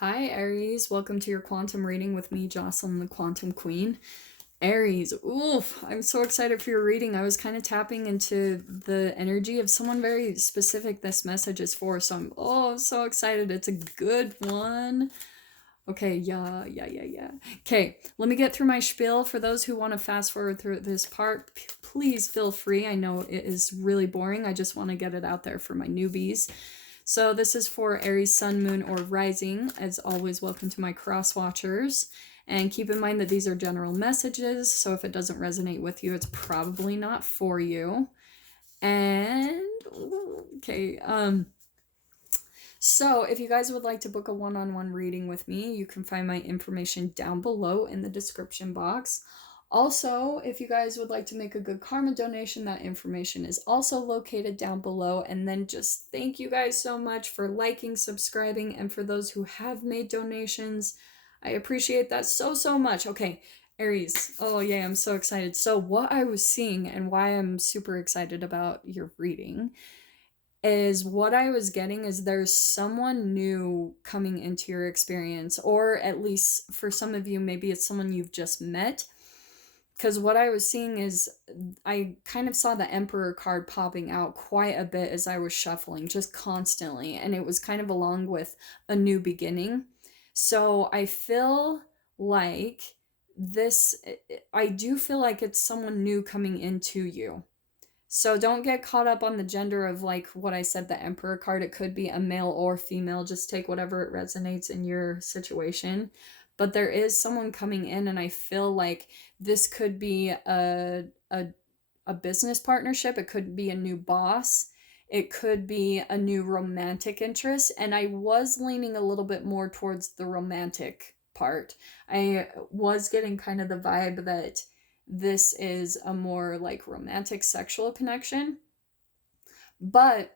Hi, Aries. Welcome to your quantum reading with me, Jocelyn, the Quantum Queen. Aries, oof, I'm so excited for your reading. I was kind of tapping into the energy of someone very specific this message is for, so I'm so excited. It's a good one. Okay, yeah. Okay, let me get through my spiel. For those who want to fast forward through this part, please feel free. I know it is really boring. I just want to get it out there for my newbies. So this is for Aries, Sun, Moon, or Rising. As always, welcome to my cross watchers. And keep in mind that these are general messages, so if it doesn't resonate with you, it's probably not for you. And, okay, so if you guys would like to book a one-on-one reading with me, you can find my information down below in the description box. Also, if you guys would like to make a good karma donation, that information is also located down below. And then just thank you guys so much for liking, subscribing, and for those who have made donations, I appreciate that so much. Okay, Aries. Oh yeah, I'm so excited. So what I was seeing and why I'm super excited about your reading is what I was getting is there's someone new coming into your experience, or at least for some of you, maybe it's someone you've just met. Because what I was seeing is I kind of saw the Emperor card popping out quite a bit as I was shuffling, just constantly. And it was kind of along with a new beginning. So I feel like I do feel like it's someone new coming into you. So don't get caught up on the gender of like what I said, the Emperor card. It could be a male or female. Just take whatever it resonates in your situation. But there is someone coming in, and I feel like this could be a business partnership. It could be a new boss. It could be a new romantic interest. And I was leaning a little bit more towards the romantic part. I was getting kind of the vibe that this is a more like romantic sexual connection. But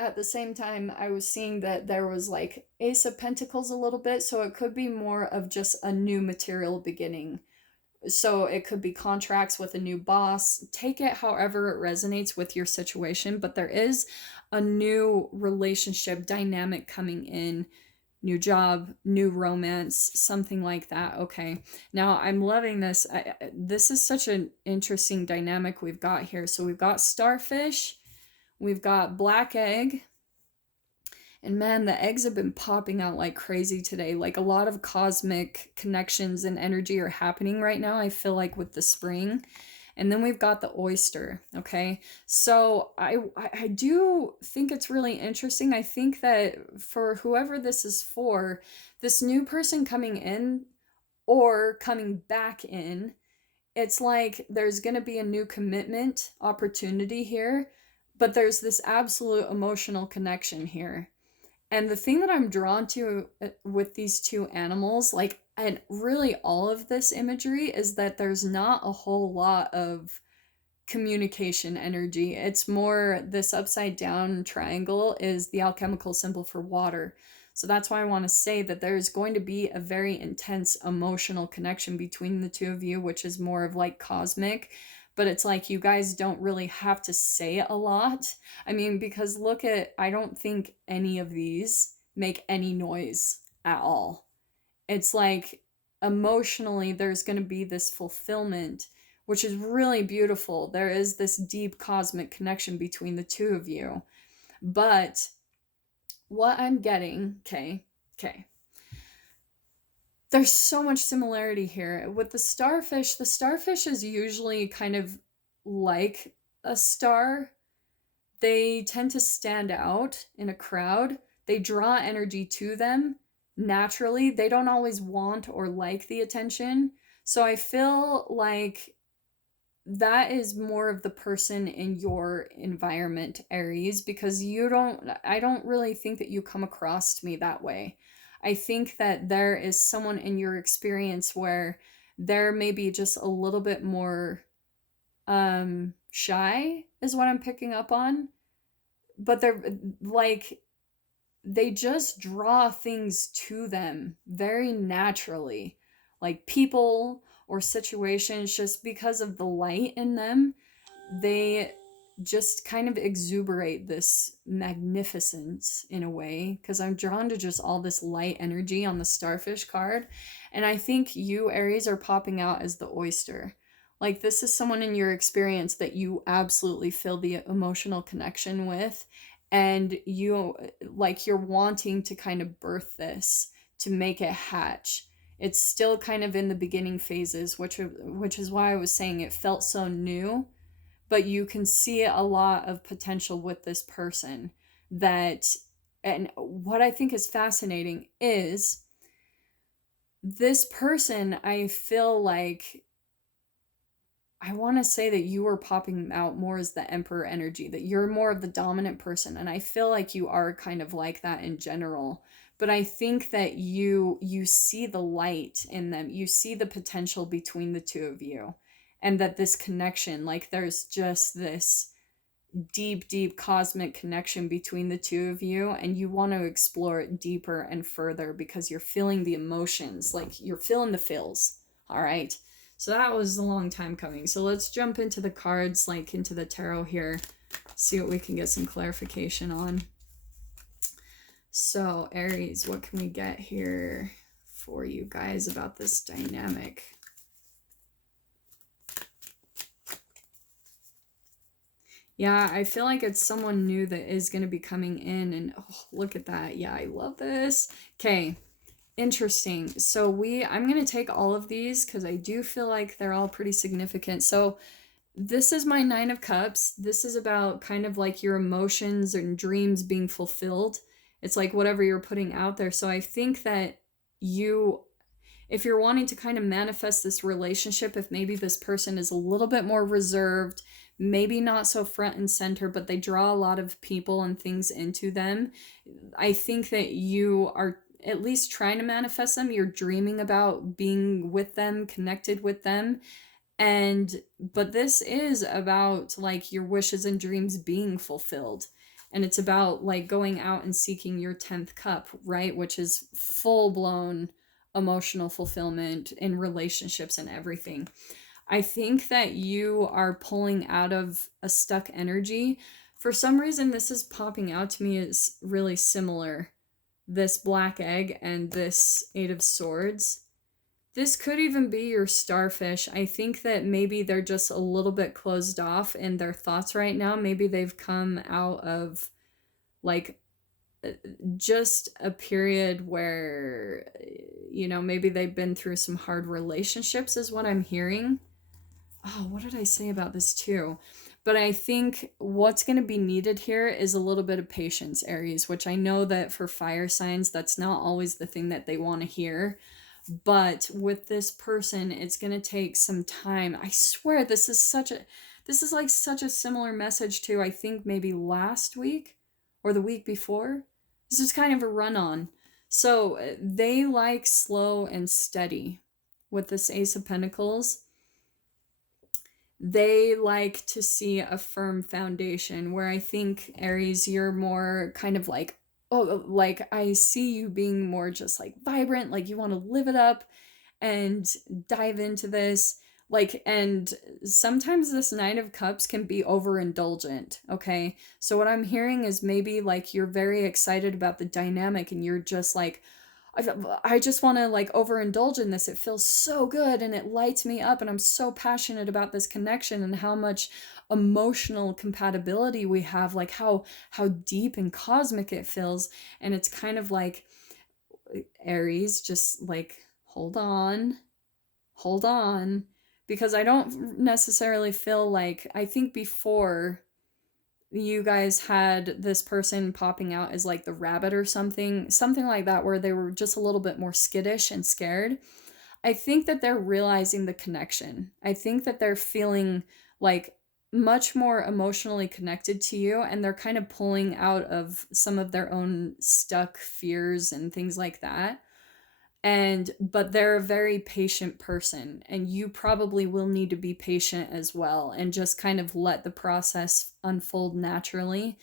at the same time, I was seeing that there was like Ace of Pentacles a little bit, so it could be more of just a new material beginning. So it could be contracts with a new boss. Take it however it resonates with your situation, but there is a new relationship dynamic coming in. New job, new romance, something like that. Okay. Now I'm loving this. This is such an interesting dynamic we've got here. So we've got starfish, we've got black egg, and man, the eggs have been popping out like crazy today. Like a lot of cosmic connections and energy are happening right now, I feel like, with the spring. And then we've got the oyster, okay? So I do think it's really interesting. I think that for whoever this is for, this new person coming in or coming back in, it's like there's going to be a new commitment opportunity here, but there's this absolute emotional connection here. And the thing that I'm drawn to with these two animals, like, and really all of this imagery, is that there's not a whole lot of communication energy. It's more this upside down triangle is the alchemical symbol for water. So that's why I want to say that there's going to be a very intense emotional connection between the two of you, which is more of like cosmic. But it's like you guys don't really have to say a lot. I mean, because look at, I don't think any of these make any noise at all. It's like emotionally, there's going to be this fulfillment, which is really beautiful. There is this deep cosmic connection between the two of you. But what I'm getting, okay, there's so much similarity here. With the starfish is usually kind of like a star. They tend to stand out in a crowd. They draw energy to them naturally. They don't always want or like the attention. So I feel like that is more of the person in your environment, Aries, because I don't really think that you come across to me that way. I think that there is someone in your experience where they're maybe just a little bit more shy, is what I'm picking up on. But they're like, they just draw things to them very naturally, like people or situations, just because of the light in them. They just kind of exuberate this magnificence in a way, because I'm drawn to just all this light energy on the starfish card. And I think you, Aries, are popping out as the oyster. Like, this is someone in your experience that you absolutely feel the emotional connection with, and you, like, you're wanting to kind of birth this, to make it hatch. It's still kind of in the beginning phases, which is why I was saying it felt so new, but you can see a lot of potential with this person. That, and what I think is fascinating is this person, I feel like, I want to say that you are popping out more as the emperor energy, that you're more of the dominant person, and I feel like you are kind of like that in general. But I think that you see the light in them. You see the potential between the two of you, and that this connection, like, there's just this deep cosmic connection between the two of you, and you want to explore it deeper and further because you're feeling the emotions, like you're feeling the feels. All right, so that was a long time coming. So let's jump into the cards, like into the tarot here, see what we can get some clarification on. So Aries, what can we get here for you guys about this dynamic? Yeah, I feel like it's someone new that is going to be coming in, and oh, look at that. Yeah, I love this. Okay, interesting. So I'm going to take all of these because I do feel like they're all pretty significant. So this is my Nine of Cups. This is about kind of like your emotions and dreams being fulfilled. It's like whatever you're putting out there. So I think that you, if you're wanting to kind of manifest this relationship, if maybe this person is a little bit more reserved, maybe not so front and center, but they draw a lot of people and things into them, I think that you are at least trying to manifest them. You're dreaming about being with them, connected with them. But this is about like your wishes and dreams being fulfilled. And it's about like going out and seeking your 10th cup, right? Which is full blown emotional fulfillment in relationships and everything. I think that you are pulling out of a stuck energy. For some reason, this is popping out to me as really similar. This black egg and this Eight of Swords. This could even be your starfish. I think that maybe they're just a little bit closed off in their thoughts right now. Maybe they've come out of like just a period where, maybe they've been through some hard relationships, is what I'm hearing. Oh, what did I say about this too? But I think what's going to be needed here is a little bit of patience, Aries, which I know that for fire signs, that's not always the thing that they want to hear. But with this person, it's going to take some time. I swear this is like such a similar message to, I think, maybe last week or the week before. This is kind of a run on. So they like slow and steady with this Ace of Pentacles. They like to see a firm foundation, where I think, Aries, you're more kind of like, oh, like I see you being more just like vibrant, like you want to live it up and dive into this. Like, and sometimes this Nine of Cups can be overindulgent, okay? So what I'm hearing is maybe like you're very excited about the dynamic and you're just like, I just want to like overindulge in this. It feels so good and it lights me up, and I'm so passionate about this connection and how much emotional compatibility we have, like how deep and cosmic it feels. And it's kind of like, Aries, just like hold on, because I don't necessarily feel like, I think before you guys had this person popping out as like the rabbit or something like that, where they were just a little bit more skittish and scared. I think that they're realizing the connection. I think that they're feeling like much more emotionally connected to you, and they're kind of pulling out of some of their own stuck fears and things like that. But they're a very patient person, and you probably will need to be patient as well and just kind of let the process unfold naturally.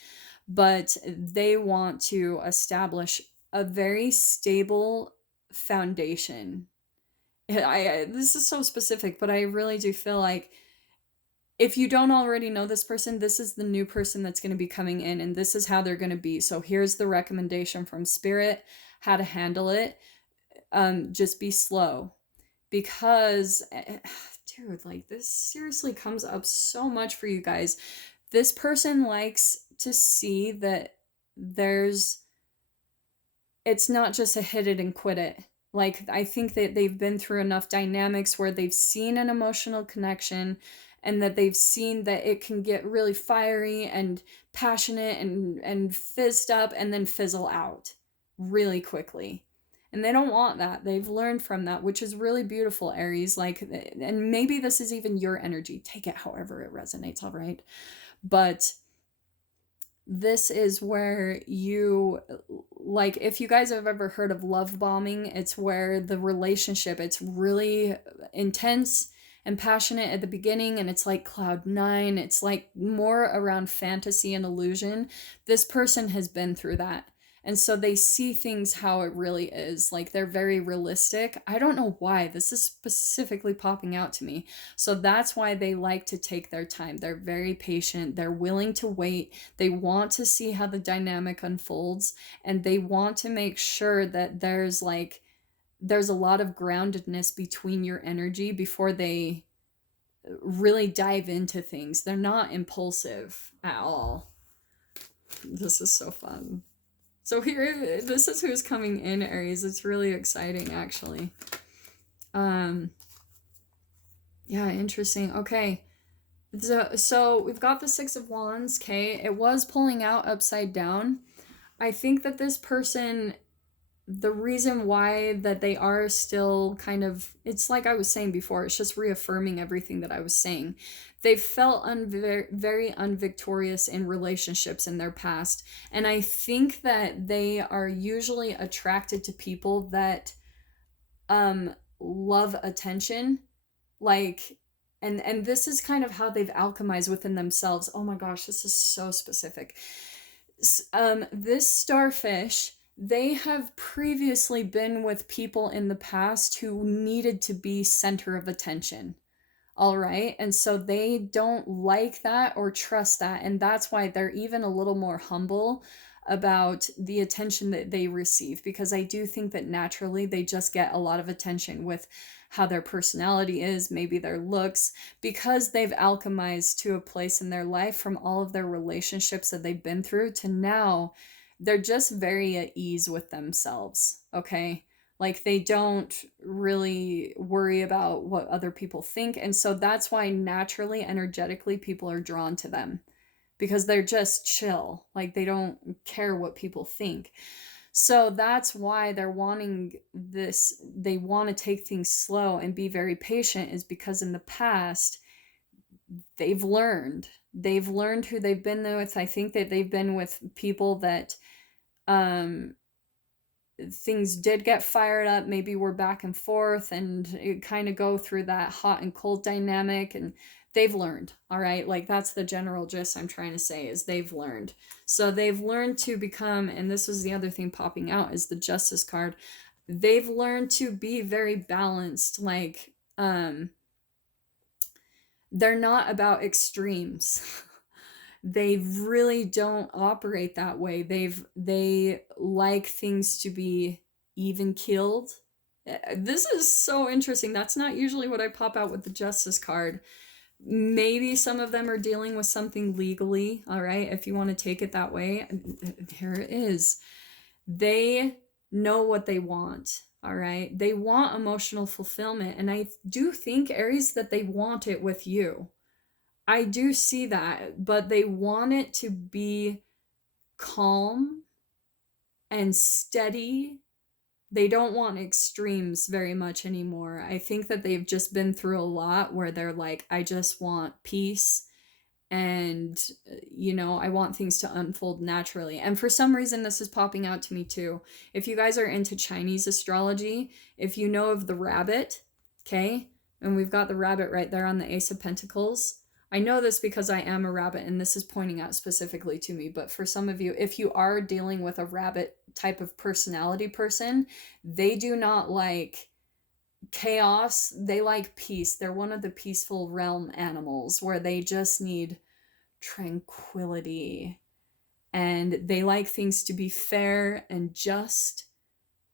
But they want to establish a very stable foundation. This is so specific, but I really do feel like if you don't already know this person, this is the new person that's going to be coming in, and this is how they're going to be. So here's the recommendation from Spirit, how to handle it. Just be slow, because dude, like, this seriously comes up so much for you guys. This person likes to see that it's not just a hit it and quit it. Like, I think that they've been through enough dynamics where they've seen an emotional connection, and that they've seen that it can get really fiery and passionate and fizzed up and then fizzle out really quickly. And they don't want that. They've learned from that, which is really beautiful, Aries. Like, and maybe this is even your energy. Take it however it resonates, all right? But this is where you, like, if you guys have ever heard of love bombing, it's where the relationship, it's really intense and passionate at the beginning, and it's like cloud nine. It's like more around fantasy and illusion. This person has been through that. And so they see things how it really is. Like, they're very realistic. I don't know why this is specifically popping out to me. So that's why they like to take their time. They're very patient. They're willing to wait. They want to see how the dynamic unfolds. And they want to make sure that there's a lot of groundedness between your energy before they really dive into things. They're not impulsive at all. This is so fun. So here, this is who's coming in, Aries. It's really exciting, actually. Yeah, interesting. Okay. So we've got the Six of Wands, okay? It was pulling out upside down. I think that this person, the reason why that they are still kind of, it's like I was saying before, it's just reaffirming everything that I was saying. They felt very unvictorious in relationships in their past, and I think that they are usually attracted to people that love attention, like, and this is kind of how they've alchemized within themselves. Oh my gosh, this is so specific. This starfish, they have previously been with people in the past who needed to be center of attention. All right. And so they don't like that or trust that. And that's why they're even a little more humble about the attention that they receive, because I do think that naturally they just get a lot of attention with how their personality is, maybe their looks, because they've alchemized to a place in their life from all of their relationships that they've been through to now. They're just very at ease with themselves, okay? Like, they don't really worry about what other people think. And so that's why naturally, energetically, people are drawn to them, because they're just chill. Like, they don't care what people think. So that's why they're wanting this. They want to take things slow and be very patient, is because in the past, they've learned who they've been with. I think that they've been with people that things did get fired up, maybe we're back and forth, and it kind of go through that hot and cold dynamic, and they've learned. All right, like, that's the general gist I'm trying to say, is they've learned. So they've learned to become, and this was the other thing popping out, is the Justice card. They've learned to be very balanced. Like, they're not about extremes. They really don't operate that way. They like things to be even keeled. This is so interesting. That's not usually what I pop out with the Justice card. Maybe some of them are dealing with something legally, all right, if you want to take it that way. Here it is. They know what they want, all right? They want emotional fulfillment, and I do think, Aries, that they want it with you. I do see that, but they want it to be calm and steady. They don't want extremes very much anymore. I think that they've just been through a lot where they're like, I just want peace, and I want things to unfold naturally. And for some reason, this is popping out to me too. If you guys are into Chinese astrology, if you know of the rabbit, okay, and we've got the rabbit right there on the Ace of Pentacles. I know this because I am a rabbit, and this is pointing out specifically to me. But for some of you, if you are dealing with a rabbit type of personality person, they do not like chaos. They like peace. They're one of the peaceful realm animals where they just need tranquility. And they like things to be fair and just,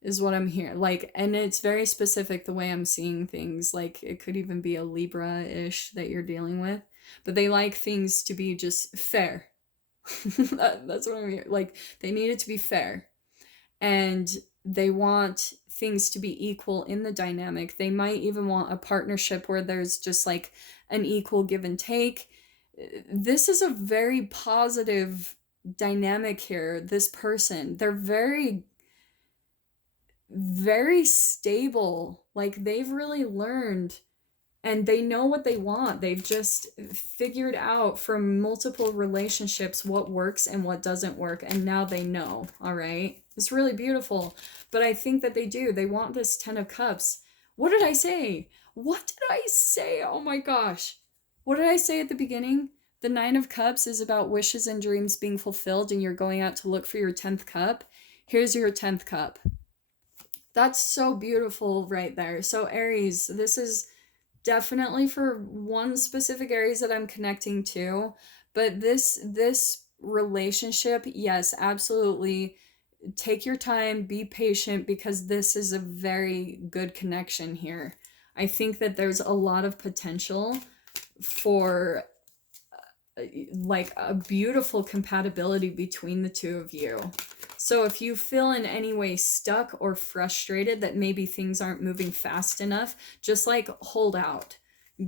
is what I'm hearing. Like, and it's very specific the way I'm seeing things. Like, it could even be a Libra-ish that you're dealing with. But they like things to be just fair. That's what I'm hearing. Like, they need it to be fair. And they want things to be equal in the dynamic. They might even want a partnership where there's just like an equal give and take. This is a very positive dynamic here. This person, they're very, very stable. Like, they've really learned and they know what they want. They've just figured out from multiple relationships what works and what doesn't work, and now they know. All right, it's really beautiful. But I think that they do. They want this 10 of Cups. What did I say? What did I say? Oh my gosh. What did I say at the beginning? The 9 of Cups is about wishes and dreams being fulfilled, and you're going out to look for your 10th cup. Here's your 10th cup. That's so beautiful right there. So Aries, this is definitely for one specific Aries that I'm connecting to, but this relationship, yes, absolutely, take your time, be patient, because this is a very good connection here. I think that there's a lot of potential for like a beautiful compatibility between the two of you. So if you feel in any way stuck or frustrated that maybe things aren't moving fast enough, just like hold out,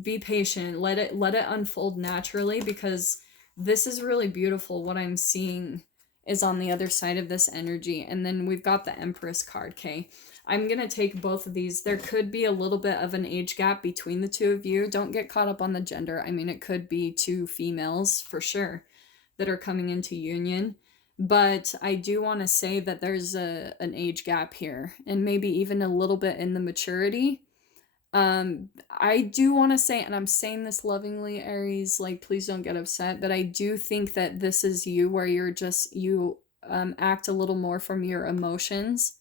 be patient, let it unfold naturally, because this is really beautiful. What I'm seeing is on the other side of this energy. And then we've got the Empress card. Okay, I'm gonna take both of these. There could be a little bit of an age gap between the two of you. Don't get caught up on the gender. I mean, it could be two females for sure that are coming into union. But I do want to say that there's an age gap here, and maybe even a little bit in the maturity. I do want to say, and I'm saying this lovingly, Aries, like, please don't get upset, but I do think that this is you, where you're just, you act a little more from your emotions.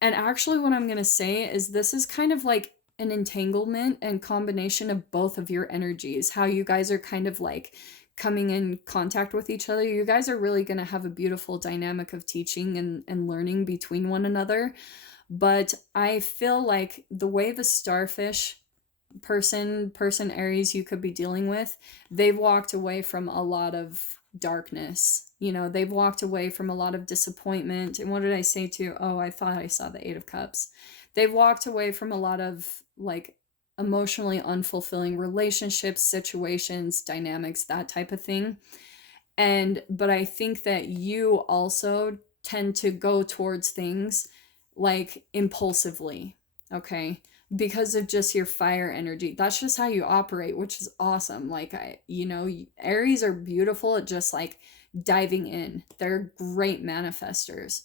And actually what I'm going to say is this is kind of like an entanglement and combination of both of your energies, how you guys are kind of like coming in contact with each other. You guys are really going to have a beautiful dynamic of teaching and learning between one another. But I feel like the way the starfish person Aries you could be dealing with, they've walked away from a lot of darkness. You know, they've walked away from a lot of disappointment. And what did I say to you? Oh, I thought I saw the 8 of Cups. They've walked away from a lot of like emotionally unfulfilling relationships, situations, dynamics, that type of thing. But I think that you also tend to go towards things like impulsively, okay? Because of just your fire energy. That's just how you operate, which is awesome. Like, Aries are beautiful at just like diving in. They're great manifestors.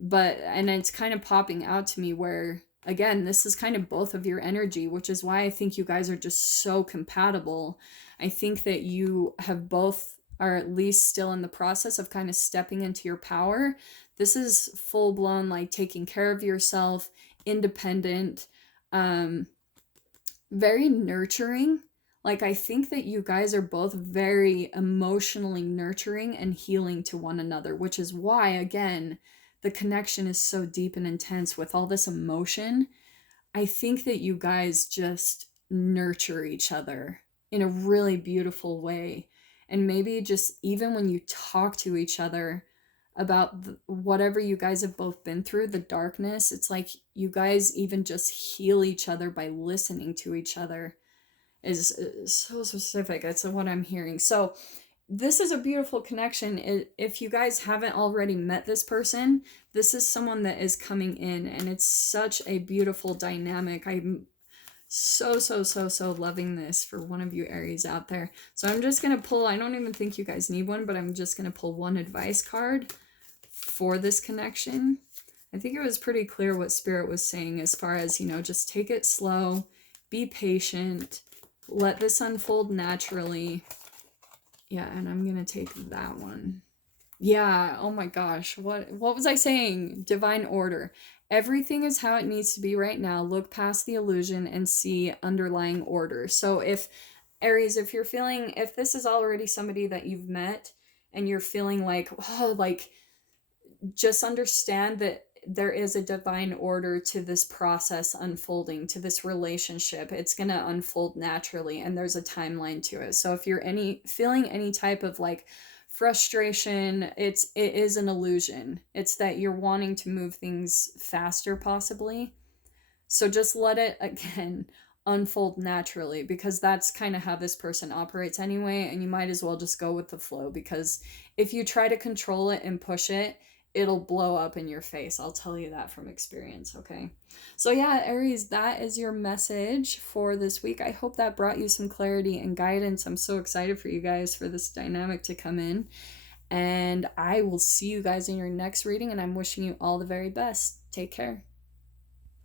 And it's kind of popping out to me where, again, this is kind of both of your energy, which is why I think you guys are just so compatible. I think that you have both, are at least still in the process of kind of stepping into your power. This is full blown, like, taking care of yourself, independent, very nurturing. Like, I think that you guys are both very emotionally nurturing and healing to one another, which is why, again, the connection is so deep and intense with all this emotion. I think that you guys just nurture each other in a really beautiful way. And maybe just even when you talk to each other about whatever you guys have both been through, the darkness, it's like you guys even just heal each other by listening to each other. Is so specific. That's what I'm hearing. So this is a beautiful connection. If you guys haven't already met this person, this is someone that is coming in, and it's such a beautiful dynamic. I'm so loving this for one of you Aries out there. So I'm just going to pull, I don't even think you guys need one, but I'm just going to pull one advice card for this connection. I think it was pretty clear what Spirit was saying as far as, just take it slow, be patient, let this unfold naturally. Yeah, and I'm going to take that one. Yeah, oh my gosh. What was I saying? Divine order. Everything is how it needs to be right now. Look past the illusion and see underlying order. So if Aries, if you're feeling, if this is already somebody that you've met and you're feeling like, oh, like, just understand that there is a divine order to this process unfolding, to this relationship. It's going to unfold naturally and there's a timeline to it. So if you're any feeling any type of like frustration, it is an illusion. It's that you're wanting to move things faster possibly. So just let it again unfold naturally, because that's kind of how this person operates anyway, and you might as well just go with the flow, because if you try to control it and push it, it'll blow up in your face. I'll tell you that from experience, okay? So yeah, Aries, that is your message for this week. I hope that brought you some clarity and guidance. I'm so excited for you guys for this dynamic to come in. And I will see you guys in your next reading, and I'm wishing you all the very best. Take care.